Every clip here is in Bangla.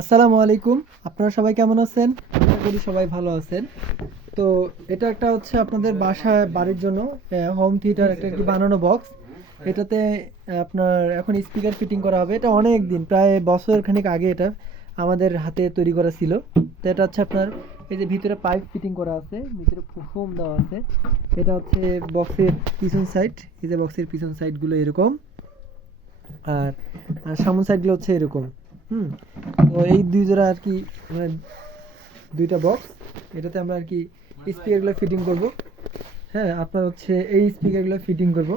আসসালামু আলাইকুম। আপনারা সবাই কেমন আছেন? আশা করি সবাই ভালো আছেন। তো এটা একটা হচ্ছে আপনাদের বাসায় বাড়ির জন্য হোম থিয়েটার একটা কি বানানো বক্স। এটাতে আপনার এখন স্পিকার ফিটিং করা হবে। এটা অনেক দিন প্রায় বছর খানেক আগে এটা আমাদের হাতে তৈরি করা ছিল। তো এটা হচ্ছে আপনার এই যে ভিতরে পাইপ ফিটিং করা আছে, ভিতরে ফোম দেওয়া আছে। এটা হচ্ছে বক্সের পিছন সাইড। এই যে বক্সের পিছন সাইডগুলো এরকম, আর সামন সাইডগুলো হচ্ছে এরকম। হুম। তো এই দুই জোড়া আর কি, মানে দুইটা বক্স, এটাতে আমরা আর কি স্পিকারগুলো ফিটিং করব। হ্যাঁ, আপনার হচ্ছে এই স্পিকারগুলো ফিটিং করব।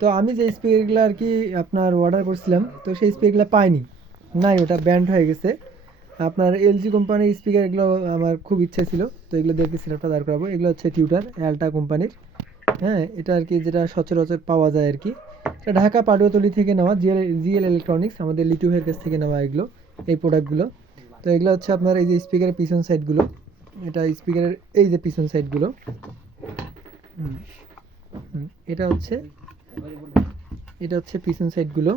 তো আমি যে স্পিকারগুলো আর কি আপনার অর্ডার করছিলাম, তো সেই স্পিকারগুলো পাইনি, নাই, ওটা ব্যান্ড হয়ে গেছে। আপনার এলজি কোম্পানির স্পিকার এগুলো আমার খুব ইচ্ছা ছিল, তো এগুলো দেখে সিলেক্টটা দাঁড় করাবো। এগুলো হচ্ছে টিউটার অ্যাল্টা কোম্পানির। হ্যাঁ, এটা আর কি যেটা সচরাচর পাওয়া যায় আর কি। এটা ঢাকা পাটুয়াতলী থেকে নেওয়া, জিএল ইলেকট্রনিক্স, আমাদের লিটু ভাইয়ের কাছ থেকে নেওয়া এগুলো, এই প্রোডাক্টগুলো। তো এগুলো হচ্ছে আপনার এই যে স্পিকারের পিছন সাইডগুলো, এটা স্পিকারের এই যে পিছন সাইডগুলো। হুম, এটা হচ্ছে পিছন সাইডগুলো,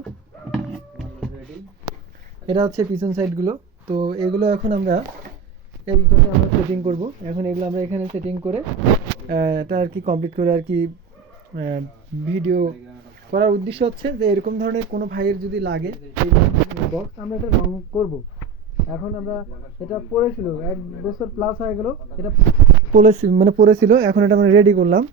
এটা হচ্ছে পিছন সাইডগুলো। তো এগুলো এখন আমরা এইটাতে আমরা সেটিং করব। এখন এগুলো আমরা এখানে সেটিং করে এটা আর কি কমপ্লিট করে আর কি ভিডিও করার উদ্দেশ্য হচ্ছে যে এরকম ধরনের কোনো ভাইয়ের যদি লাগে এই বক্স, আমরা এটা রং করব। এখন আমরা এটা পড়েছিল 1 বছর প্লাস হয়ে গেল, এটা পড়েছিল, এখন এটা আমরা রেডি করলাম,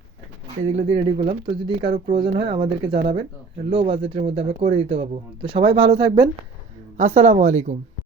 এইগুলো দিয়ে রেডি করলাম। তো যদি কারো প্রয়োজন হয় আমাদেরকে জানাবেন, লো বাজেটের মধ্যে আমরা করে দিতে পারবো। তো সবাই ভালো থাকবেন। আসসালামু আলাইকুম।